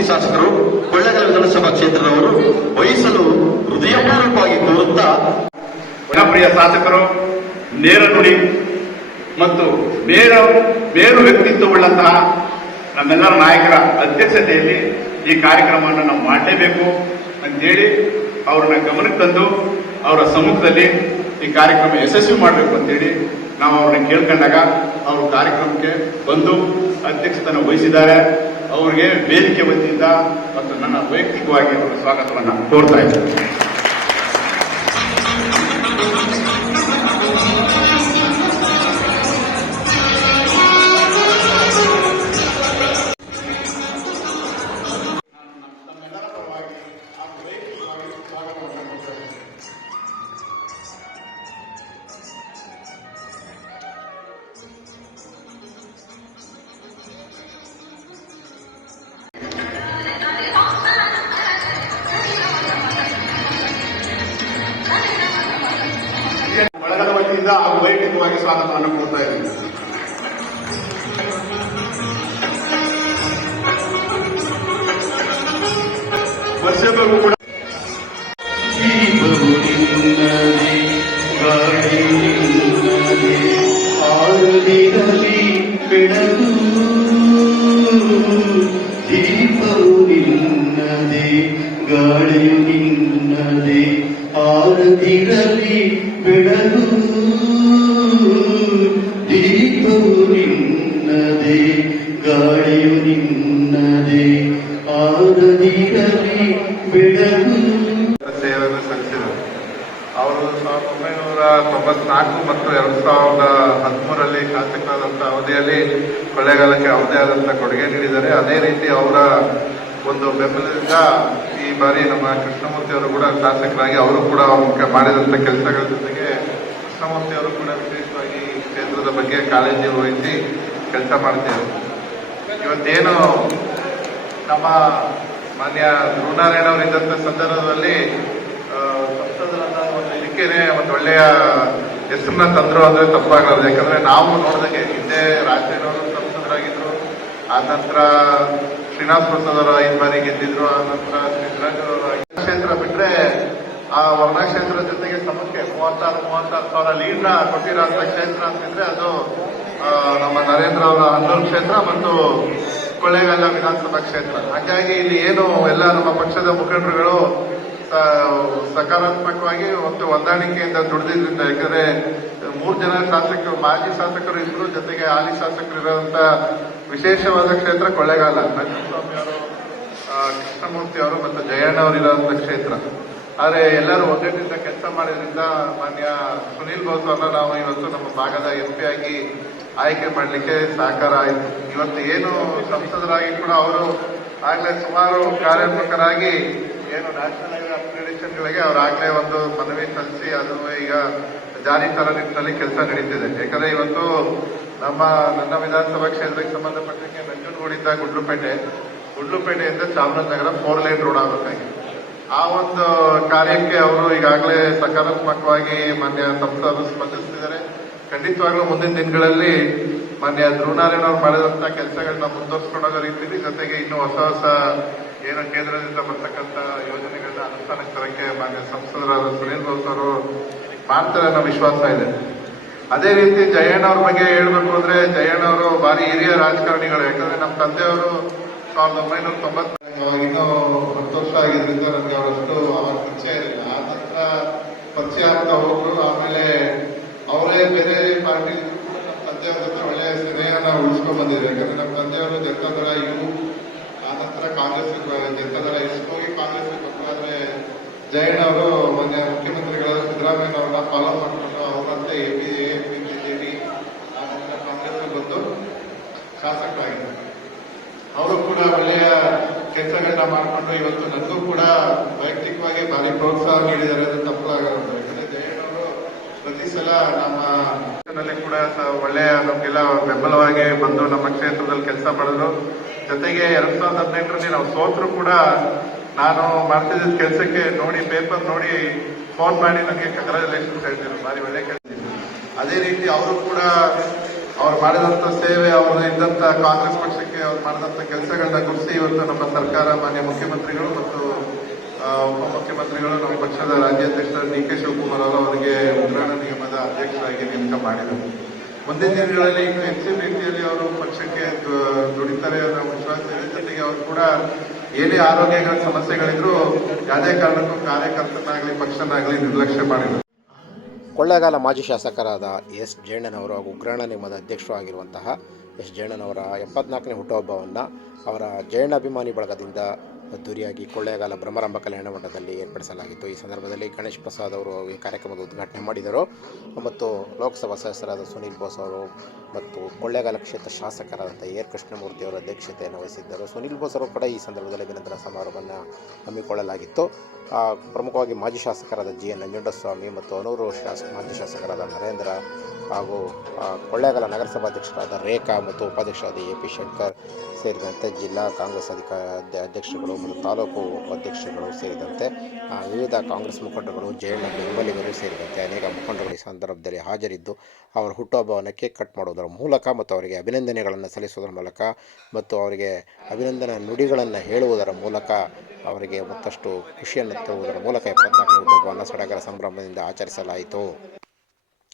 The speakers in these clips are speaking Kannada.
ಶಿವಮೂರ್ತಿ ಶಾಸಕರು ಕೊಳ್ಳೇಗಾಲ ವಿಧಾನಸಭಾ ಕ್ಷೇತ್ರದವರು ವಹಿಸಲು ಹೃದಯಪೂರ್ವಕವಾಗಿ ಕೋರುತ್ತಾ, ಜನಪ್ರಿಯ ಶಾಸಕರು, ನೇರ ನುಡಿ ಮತ್ತು ಮೇರು ವ್ಯಕ್ತಿತ್ವವುಳ್ಳಂತಹ ನಮ್ಮೆಲ್ಲರ ನಾಯಕರ ಅಧ್ಯಕ್ಷತೆಯಲ್ಲಿ ಈ ಕಾರ್ಯಕ್ರಮವನ್ನು ನಾವು ಮಾಡಲೇಬೇಕು ಅಂತೇಳಿ ಅವ್ರನ್ನ ಗಮನಕ್ಕೆ ತಂದು ಅವರ ಸಮ್ಮುಖದಲ್ಲಿ ಈ ಕಾರ್ಯಕ್ರಮ ಯಶಸ್ವಿ ಮಾಡಬೇಕು ಅಂತೇಳಿ ನಾವು ಅವ್ರನ್ನ ಕೇಳ್ಕೊಂಡಾಗ ಅವರು ಕಾರ್ಯಕ್ರಮಕ್ಕೆ ಬಂದು ಅಧ್ಯಕ್ಷತನ ವಹಿಸಿದ್ದಾರೆ. ಅವರಿಗೆ ವೇದಿಕೆ ವತಿಯಿಂದ ಮತ್ತು ನನ್ನ ವೈಯಕ್ತಿಕವಾಗಿ ಅವರ ಸ್ವಾಗತವನ್ನು ಕೋರ್ತಾ ಇದ್ದೇನೆ. ಬಳಗದ ವತಿಯಿಂದ ಹಾಗೂ ವೈಯಕ್ತಿಕವಾಗಿ ಸ್ವಾಗತವನ್ನು ಕೊಡ್ತಾ ಇದ್ದೀನಿ. ವರ್ಷದವರೆಗೂ ಕೂಡ ಬೆಳಗು ದೀಪವು ನಿನ್ನದೆ, ಗಾಳಿಯು ನಿನ್ನದೆ, ಆರದಿರಲಿ ಬೆಳಗು ದೀಪವು ನಿನ್ನದೆ, ಗಾಳಿಯು ನಿನ್ನದೆ, ಆರದಿರಲಿ ಬೆಳಗು. ಸೇವೆಯನ್ನು ಸಲ್ಲಿಸಿದರು. ಅವರು 1994 ಮತ್ತು 2013ರಲ್ಲಿ ಶಾಸಕರಾದಂತಹ ಅವಧಿಯಲ್ಲಿ ಕೊಳ್ಳೇಗಾಲಕ್ಕೆ ಅವರದೇ ಆದಂತಹ ಕೊಡುಗೆ ನೀಡಿದ್ದಾರೆ. ಅದೇ ರೀತಿ ಅವರ ಒಂದು ಬೆಂಬಲದಿಂದ ಈ ಬಾರಿ ನಮ್ಮ ಕೃಷ್ಣಮೂರ್ತಿ ಅವರು ಕೂಡ ಶಾಸಕರಾಗಿ ಅವರು ಕೂಡ ಮಾಡಿದಂಥ ಕೆಲಸಗಳ ಜೊತೆಗೆ ಕೃಷ್ಣಮೂರ್ತಿ ಅವರು ಕೂಡ ವಿಶೇಷವಾಗಿ ಕ್ಷೇತ್ರದ ಬಗ್ಗೆ ಕಾಳಜಿ ವಹಿಸಿ ಕೆಲಸ ಮಾಡ್ತಿದ್ದಾರೆ. ಇವತ್ತೇನು ನಮ್ಮ ಮಾನ್ಯ ಧ್ರುವನಾರಾಯಣ ಅವರು ಇದ್ದಂಥ ಸಂದರ್ಭದಲ್ಲಿ ಸಂಸದರನ್ನ ಒಂದು ಇದಕ್ಕೇನೆ ಒಂದು ಒಳ್ಳೆಯ ಹೆಸರನ್ನ ತಂದ್ರು ಅಂದ್ರೆ ತಪ್ಪಾಗಲ್ಲ. ಯಾಕಂದ್ರೆ ನಾವು ನೋಡಿದಂಗೆ ಹಿಂದೆ ರಾಜೇನವರು ಸಂಸದರಾಗಿದ್ರು, ಆ ನಂತರ ಶ್ರೀನಿವಾಸ ಪ್ರಸಾದ್ ಅವರು 5 ಬಾರಿ ಗೆದ್ದಿದ್ರು, ಆ ನಂತರ ಸಿದ್ದರಾಜ್ ಅವರು ಕ್ಷೇತ್ರ ಬಿಟ್ರೆ ಆ ವರ್ಣಾ ಕ್ಷೇತ್ರದ ಜೊತೆಗೆ ಸಮಕ್ಕೆ 36 ಸಾವಿರ ಲೀಡ್ನ ಕೊಟ್ಟಿರೋಂಥ ಕ್ಷೇತ್ರ ಅಂತಿದ್ರೆ ಅದು ನಮ್ಮ ನರೇಂದ್ರ ಅವರ ಹನ್ನೂರು ಕ್ಷೇತ್ರ ಮತ್ತು ಕೊಳ್ಳೇಗಾಲ ವಿಧಾನಸಭಾ ಕ್ಷೇತ್ರ. ಹಾಗಾಗಿ ಇಲ್ಲಿ ಏನು ಎಲ್ಲ ನಮ್ಮ ಪಕ್ಷದ ಮುಖಂಡರುಗಳು ಸಕಾರಾತ್ಮಕವಾಗಿ ಮತ್ತು ಹೊಂದಾಣಿಕೆಯಿಂದ ದುಡಿದಿದ್ದರಿಂದ, ಯಾಕಂದ್ರೆ 3 ಜನ ಶಾಸಕರು, ಮಾಜಿ ಶಾಸಕರು ಇದ್ರು, ಜೊತೆಗೆ ಹಾಲಿ ಶಾಸಕರು ಇರುವಂತ ವಿಶೇಷವಾದ ಕ್ಷೇತ್ರ ಕೊಳ್ಳೇಗಾಲ. ನಂಜನಸ್ವಾಮಿ ಅವರು, ಕೃಷ್ಣಮೂರ್ತಿ ಅವರು ಮತ್ತು ಜಯಣ್ಣ ಅವರು ಇರುವಂತ ಕ್ಷೇತ್ರ. ಆದರೆ ಎಲ್ಲರೂ ಒಗ್ಗಟ್ಟಿನಿಂದ ಕೆಲಸ ಮಾಡಿದ್ರಿಂದ ಮಾನ್ಯ ಸುನೀಲ್ ಬಹುತವ್ರನ್ನ ನಾವು ಇವತ್ತು ನಮ್ಮ ಭಾಗದ MP ಆಗಿ ಆಯ್ಕೆ ಮಾಡಲಿಕ್ಕೆ ಸಹಕಾರ ಆಯಿತು. ಇವತ್ತು ಏನು ಸಂಸದರಾಗಿ ಕೂಡ ಅವರು ಆಗ್ಲೇ ಸುಮಾರು ಕಾರ್ಯೋನ್ಮುಖರಾಗಿ ಏನು ನ್ಯಾಷನಲ್ ಹೈವೇ ಅಪ್ಗ್ರೇಡೇಷನ್ಗಳಿಗೆ ಅವರಾಗಲೇ ಒಂದು ಮನವಿ ಸಲ್ಲಿಸಿ ಅದು ಈಗ ಜಾರಿ ತರ ನಿಟ್ಟಿನಲ್ಲಿ ಕೆಲಸ ನಡೀತಿದೆ. ಯಾಕಂದ್ರೆ ಇವತ್ತು ನನ್ನ ವಿಧಾನಸಭಾ ಕ್ಷೇತ್ರಕ್ಕೆ ಸಂಬಂಧಪಟ್ಟಂಗೆ ನಂಜನಗೂಡಿಂದ ಗುಂಡ್ಲುಪೇಟೆಯಿಂದ ಚಾಮರಾಜನಗರ 4 ಲೈನ್ ರೋಡ್ ಆಗಬೇಕಾಗಿದೆ. ಆ ಒಂದು ಕಾರ್ಯಕ್ಕೆ ಅವರು ಈಗಾಗಲೇ ಸಕಾರಾತ್ಮಕವಾಗಿ ಮಾನ್ಯ ಸಂಸದರು ಸ್ಪಂದಿಸುತ್ತಿದ್ದಾರೆ. ಖಂಡಿತವಾಗ್ಲೂ ಮುಂದಿನ ದಿನಗಳಲ್ಲಿ ಮಾನ್ಯ ಧ್ರುವನಾರಾಯಣ ಅವರು ಮಾಡಿದಂತಹ ಕೆಲಸಗಳನ್ನ ಮುಂದುವರಿಸಿಕೊಂಡೋಗೋ ರೀತಿಯಲ್ಲಿ, ಜೊತೆಗೆ ಇನ್ನು ಹೊಸ ಏನು ಕೇಂದ್ರದಿಂದ ಬರ್ತಕ್ಕಂಥ ಯೋಜನೆಗಳನ್ನ ಅನುಷ್ಠಾನಕ್ಕೆ ತರಕ್ಕೆ ಮಾನ್ಯ ಸಂಸದರಾದ ಸುನೀಲ್ ಬಹುತವರು ಮಾಡ್ತಾರೆ ಅನ್ನೋ ವಿಶ್ವಾಸ ಇದೆ. ಅದೇ ರೀತಿ ಜಯಣ್ಣ ಅವ್ರ ಬಗ್ಗೆ ಹೇಳ್ಬೇಕು ಅಂದ್ರೆ, ಜಯಣ್ಣ ಅವರು ಭಾರಿ ಹಿರಿಯ ರಾಜಕಾರಣಿಗಳು. ಯಾಕಂದ್ರೆ ನಮ್ಮ ತಂದೆಯವರು 1990 ಇನ್ನೂ 10 ವರ್ಷ ಆಗಿದ್ರಿಂದ ನನಗೆ ಅವರಷ್ಟು ಅವರ ಪರಿಚಯ ಇರಲಿಲ್ಲ. ಆ ನಂತರ ಪರಿಚಯ ಆಗ್ತಾ ಹೋದ್ರು. ಆಮೇಲೆ ಅವರೇ ಬೇರೆ ಪಾರ್ಟಿ ನಮ್ಮ ತಂದೆಯವ್ರ ಜೊತೆ ಒಳ್ಳೆಯ ಸ್ನೇಹನ ಉಳಿಸ್ಕೊಂಡ್ ಬಂದಿದ್ದಾರೆ. ಯಾಕಂದ್ರೆ ನಮ್ಮ ತಂದೆಯವರು ಜನತಾದಳ ಇವು, ಆ ನಂತರ ಕಾಂಗ್ರೆಸ್ ಜನತಾದಳ ಹೋಗಿ ಕಾಂಗ್ರೆಸ್ ಬಂದಾದ್ರೆ ಜಯಣ್ಣ ಅವರು ಮೊನ್ನೆ ಮುಖ್ಯಮಂತ್ರಿಗಳಾದ ಸಿದ್ದರಾಮಯ್ಯ ಅವರನ್ನ ಫಾಲೋ ಮಾಡಿಕೊಂಡು ಅವರಂತೆ APJD ಆ ನಂತರ ಕಾಂಗ್ರೆಸ್ ಬಂದು ಶಾಸಕರಾಗಿದ್ದಾರೆ. ಅವರು ಕೂಡ ಒಳ್ಳೆಯ ಕೆಲಸಗಳನ್ನ ಮಾಡಿಕೊಂಡು ಇವತ್ತು ನನಗೂ ಕೂಡ ವೈಯಕ್ತಿಕವಾಗಿ ಭಾರಿ ಪ್ರೋತ್ಸಾಹ ನೀಡಿದ್ದಾರೆ. ಅದು ತಪ್ಪಾಗಲ್ಲ. ಯಾಕಂದ್ರೆ ಜಯಣ್ಣ ಅವರು ಪ್ರತಿ ಸಲ ನಮ್ಮ ಕೂಡ ಒಳ್ಳೆಯ ನಮಗೆಲ್ಲ ಬೆಂಬಲವಾಗಿ ಬಂದು ನಮ್ಮ ಕ್ಷೇತ್ರದಲ್ಲಿ ಕೆಲಸ ಮಾಡಿದ್ರು. ಜೊತೆಗೆ 2018ರಲ್ಲಿ ನಾವು ಸೋತರು ಕೂಡ ನಾನು ಮಾಡ್ತಿದ್ದ ಕೆಲಸಕ್ಕೆ ನೋಡಿ, ಪೇಪರ್ ನೋಡಿ ಫೋನ್ ಮಾಡಿ ನನಗೆ ಕಂಗ್ರಾಚುಲೇಷನ್ಸ್ ಹೇಳ್ತಿದ್ರು, ಭಾರಿ ಒಳ್ಳೆ ಕೆಲಸ. ಅದೇ ರೀತಿ ಅವರು ಕೂಡ ಅವ್ರು ಮಾಡಿದಂಥ ಸೇವೆ, ಅವರು ಇದ್ದಂಥ ಕಾಂಗ್ರೆಸ್ ಪಕ್ಷಕ್ಕೆ ಅವ್ರು ಮಾಡಿದಂಥ ಕೆಲಸಗಳನ್ನ ಗುರುತಿಸಿ ಇವತ್ತು ನಮ್ಮ ಸರ್ಕಾರ, ಮಾನ್ಯ ಮುಖ್ಯಮಂತ್ರಿಗಳು ಮತ್ತು ಉಪಮುಖ್ಯಮಂತ್ರಿಗಳು, ನಮ್ಮ ಪಕ್ಷದ ರಾಜ್ಯಾಧ್ಯಕ್ಷ ಡಿ ಕೆ ಶಿವಕುಮಾರ್ ಅವರು ಅವರಿಗೆ ಉಗ್ರಾಣ ನಿಗಮದ ಅಧ್ಯಕ್ಷರಾಗಿ ನೇಮಕ ಮಾಡಿದರು. ಮುಂದಿನ ದಿನಗಳಲ್ಲಿ ಇನ್ನೂ ಹೆಚ್ಚಿನ ರೀತಿಯಲ್ಲಿ ಅವರು ಪಕ್ಷಕ್ಕೆ ದುಡಿತಾರೆ ಅನ್ನೋ ವಿಶ್ವಾಸ ಇದೆ. ಜೊತೆಗೆ ಅವರು ಕೂಡ ಏನೇ ಆರೋಗ್ಯಗಳ ಸಮಸ್ಯೆಗಳಿದ್ರು ಯಾವುದೇ ಕಾರಣಕ್ಕೂ ಕಾರ್ಯಕರ್ತನಾಗಲಿ ಪಕ್ಷನಾಗಲಿ ನಿರ್ಲಕ್ಷ್ಯ ಮಾಡಿದರು. ಕೊಳ್ಳೇಗಾಲ ಮಾಜಿ ಶಾಸಕರಾದ ಎಸ್ ಜಯಣ್ಣನವರು ಹಾಗೂ ಉಗ್ರಾಣ ನಿಗಮದ ಅಧ್ಯಕ್ಷರು ಆಗಿರುವಂತಹ ಎಸ್ ಜಯಣ್ಣನವರ 74ನೇ ಹುಟ್ಟುಹಬ್ಬವನ್ನು ಅವರ ಜಯಣ್ಣ ಅಭಿಮಾನಿ ಬಳಗದಿಂದ ಅದ್ದೂರಿಯಾಗಿ ಕೊಳ್ಳೇಗಾಲ ಬ್ರಹ್ಮರಂಭ ಕಲ್ಯಾಣ ಮಂಟಪದಲ್ಲಿ ಏರ್ಪಡಿಸಲಾಗಿತ್ತು. ಈ ಸಂದರ್ಭದಲ್ಲಿ ಗಣೇಶ್ ಪ್ರಸಾದ್ ಅವರು ಈ ಕಾರ್ಯಕ್ರಮದ ಉದ್ಘಾಟನೆ ಮಾಡಿದರು ಮತ್ತು ಲೋಕಸಭಾ ಸದಸ್ಯರಾದ ಸುನೀಲ್ ಬೋಸ್ ಅವರು ಮತ್ತು ಕೊಳ್ಳೇಗಾಲ ಕ್ಷೇತ್ರ ಶಾಸಕರಾದಂಥ ಎರ್ ಕೃಷ್ಣಮೂರ್ತಿ ಅವರ ಅಧ್ಯಕ್ಷತೆಯನ್ನು ವಹಿಸಿದ್ದರು. ಸುನೀಲ್ ಬೋಸ್ ಅವರು ಕೂಡ ಈ ಸಂದರ್ಭದಲ್ಲಿ ಅಭಿನಂದನಾ ಸಮಾರಂಭವನ್ನು ಹಮ್ಮಿಕೊಳ್ಳಲಾಗಿತ್ತು. ಪ್ರಮುಖವಾಗಿ ಮಾಜಿ ಶಾಸಕರಾದ ಜಿ ಎನ್ ನಂಜುಂಡಸ್ವಾಮಿ ಮತ್ತು ಅನೂರು ಮಾಜಿ ಶಾಸಕರಾದ ನರೇಂದ್ರ ಹಾಗೂ ಕೊಳ್ಳೇಗಾಲ ನಗರಸಭಾಧ್ಯಕ್ಷರಾದ ರೇಖಾ ಮತ್ತು ಉಪಾಧ್ಯಕ್ಷರಾದ ಎ ಪಿ ಶಂಕರ್ ಸೇರಿದಂತೆ ಜಿಲ್ಲಾ ಕಾಂಗ್ರೆಸ್ ಅಧ್ಯಕ್ಷರುಗಳು ಮತ್ತು ತಾಲೂಕು ಅಧ್ಯಕ್ಷರುಗಳು ಸೇರಿದಂತೆ ವಿವಿಧ ಕಾಂಗ್ರೆಸ್ ಮುಖಂಡರುಗಳು, ಜೆಎಣ್ಣ ಬೆಂಬಲಿಗರು ಸೇರಿದಂತೆ ಅನೇಕ ಮುಖಂಡರು ಈ ಸಂದರ್ಭದಲ್ಲಿ ಹಾಜರಿದ್ದು ಅವರ ಹುಟ್ಟುಹಬ್ಬವನ್ನು ಕೇಕ್ ಕಟ್ ಮಾಡುವುದರ ಮೂಲಕ ಮತ್ತು ಅವರಿಗೆ ಅಭಿನಂದನೆಗಳನ್ನು ಸಲ್ಲಿಸುವುದರ ಮೂಲಕ ಮತ್ತು ಅವರಿಗೆ ಅಭಿನಂದನಾ ನುಡಿಗಳನ್ನು ಹೇಳುವುದರ ಮೂಲಕ ಅವರಿಗೆ ಮತ್ತಷ್ಟು ಖುಷಿಯನ್ನು ತರುವುದರ ಮೂಲಕ 74ನೇ ಹುಟ್ಟುಹಬ್ಬವನ್ನು ಸಡಗರ ಸಂಭ್ರಮದಿಂದ ಆಚರಿಸಲಾಯಿತು.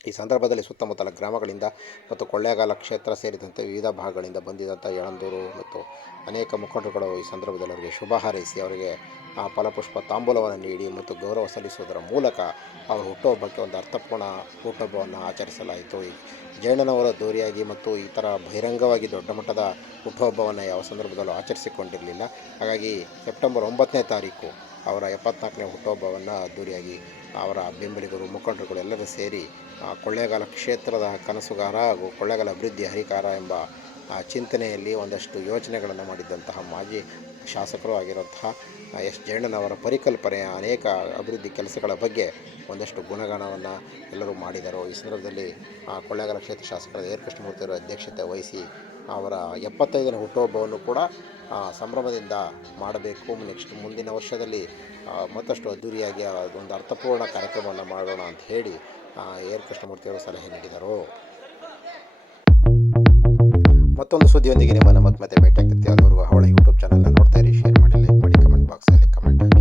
ಈ ಸಂದರ್ಭದಲ್ಲಿ ಸುತ್ತಮುತ್ತಲ ಗ್ರಾಮಗಳಿಂದ ಮತ್ತು ಕೊಳ್ಳೇಗಾಲ ಕ್ಷೇತ್ರ ಸೇರಿದಂತೆ ವಿವಿಧ ಭಾಗಗಳಿಂದ ಬಂದಿದ್ದಂಥ ಯಳಂದೂರು ಮತ್ತು ಅನೇಕ ಮುಖಂಡರುಗಳು ಈ ಸಂದರ್ಭದಲ್ಲಿ ಅವರಿಗೆ ಶುಭ ಹಾರೈಸಿ ಅವರಿಗೆ ಫಲಪುಷ್ಪ ತಾಂಬೂಲವನ್ನು ನೀಡಿ ಮತ್ತು ಗೌರವ ಸಲ್ಲಿಸುವುದರ ಮೂಲಕ ಅವರ ಹುಟ್ಟುಹಬ್ಬಕ್ಕೆ ಒಂದು ಅರ್ಥಪೂರ್ಣ ಹುಟ್ಟುಹಬ್ಬವನ್ನು ಆಚರಿಸಲಾಯಿತು. ಈ ಜಯಣ್ಣನವರ ಅದ್ದೂರಿಯಾಗಿ ಮತ್ತು ಈ ಥರ ಬಹಿರಂಗವಾಗಿ ದೊಡ್ಡ ಮಟ್ಟದ ಹುಟ್ಟುಹಬ್ಬವನ್ನು ಯಾವ ಸಂದರ್ಭದಲ್ಲೂ ಆಚರಿಸಿಕೊಂಡಿರಲಿಲ್ಲ. ಹಾಗಾಗಿ ಸೆಪ್ಟೆಂಬರ್ 9ನೇ ತಾರೀಕು ಅವರ 74ನೇ ಹುಟ್ಟುಹಬ್ಬವನ್ನು ಅದ್ದೂರಿಯಾಗಿ ಅವರ ಬೆಂಬಲಿಗರು, ಮುಖಂಡರುಗಳು ಎಲ್ಲರೂ ಸೇರಿ ಕೊಳ್ಳೇಗಾಲ ಕ್ಷೇತ್ರದ ಕನಸುಗಾರ ಹಾಗೂ ಕೊಳ್ಳೇಗಾಲ ಅಭಿವೃದ್ಧಿ ಹರಿಕಾರ ಎಂಬ ಚಿಂತನೆಯಲ್ಲಿ ಒಂದಷ್ಟು ಯೋಚನೆಗಳನ್ನು ಮಾಡಿದ್ದಂತಹ ಮಾಜಿ ಶಾಸಕರು ಆಗಿರುವಂತಹ ಎಸ್ ಜಯಣ್ಣನವರ ಪರಿಕಲ್ಪನೆಯ ಅನೇಕ ಅಭಿವೃದ್ಧಿ ಕೆಲಸಗಳ ಬಗ್ಗೆ ಒಂದಷ್ಟು ಗುಣಗಾನವನ್ನು ಎಲ್ಲರೂ ಮಾಡಿದರು. ಈ ಸಂದರ್ಭದಲ್ಲಿ ಕೊಳ್ಳೇಗಾಲ ಕ್ಷೇತ್ರ ಶಾಸಕರಾದ ಎರ್ ಕೃಷ್ಣಮೂರ್ತಿಯವರ ಅಧ್ಯಕ್ಷತೆ ವಹಿಸಿ ಅವರ 75ನೇ ಹುಟ್ಟುಹಬ್ಬವನ್ನು ಕೂಡ ಸಂಭ್ರಮದಿಂದ ಮಾಡಬೇಕು. ಮುಂದಿನ ವರ್ಷದಲ್ಲಿ ಮತ್ತಷ್ಟು ಅದ್ದೂರಿಯಾಗಿ ಒಂದು ಅರ್ಥಪೂರ್ಣ ಕಾರ್ಯಕ್ರಮವನ್ನು ಮಾಡೋಣ ಅಂತ ಹೇಳಿ ಎರ್ ಕೃಷ್ಣಮೂರ್ತಿಯವರು ಸಲಹೆ ನೀಡಿದರು. ಮತ್ತೊಂದು ಸುದ್ದಿಯೊಂದಿಗೆ ನಿಮ್ಮನ್ನು ಮತ್ತೆ ಭೇಟಿಯಾಗ್ತಿರ್ತೀವಿ. ಅಲ್ಲಿವರೆಗೂ ಅವಳ ಯೂಟ್ಯೂಬ್ ಚಾನಲ್ನ ನೋಡ್ತಾ ಇರಿ, ಶೇರ್ ಮಾಡಿ, ಲೈಕ್ ಮಾಡಿ, ಕಮೆಂಟ್ ಬಾಕ್ಸಲ್ಲಿ ಕಮೆಂಟ್